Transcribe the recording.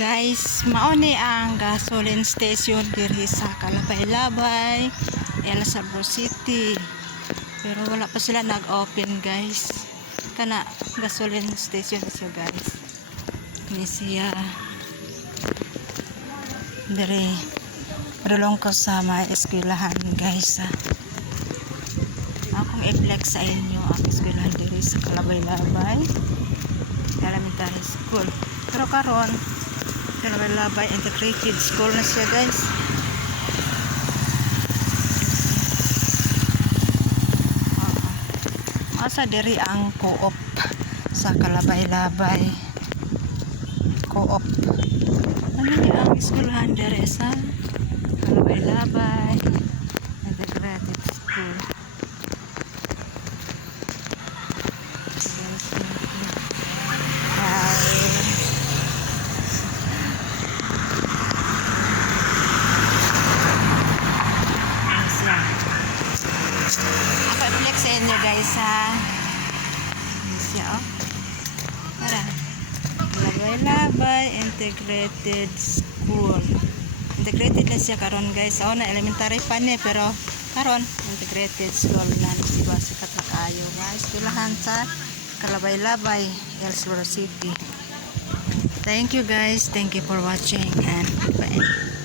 Guys, mauni ang gasoline station diri sa Kalabay-Labay, El Salvador City. Pero wala pa sila nag-open, guys. Kana gasoline station siya, guys. Ni siya diri padulong ko sa mga eskwelahan, guys. Akong i-flex sa inyo ang eskwelahan diri sa Kalabay-Labay Elementary School. Pero karon Kalabay Integrated School na siya, guys. Asa diri ang co-op sa Kalabay-Labay. Co-op. Ano ni ang eskwelahan diri sa Kalabay-Labay Integrated School. Ako i-flex sa inyo, guys, ha. Ayan siya, oh. Tara. Kalabay-Labay Integrated School. Integrated na siya karon, guys. Na elementary pa niya, pero karon integrated school na siya. Sikat na kayo, guys. Tulahan sa Kalabay-Labay, El Salvador City. Thank you, guys. Thank you for watching and bye.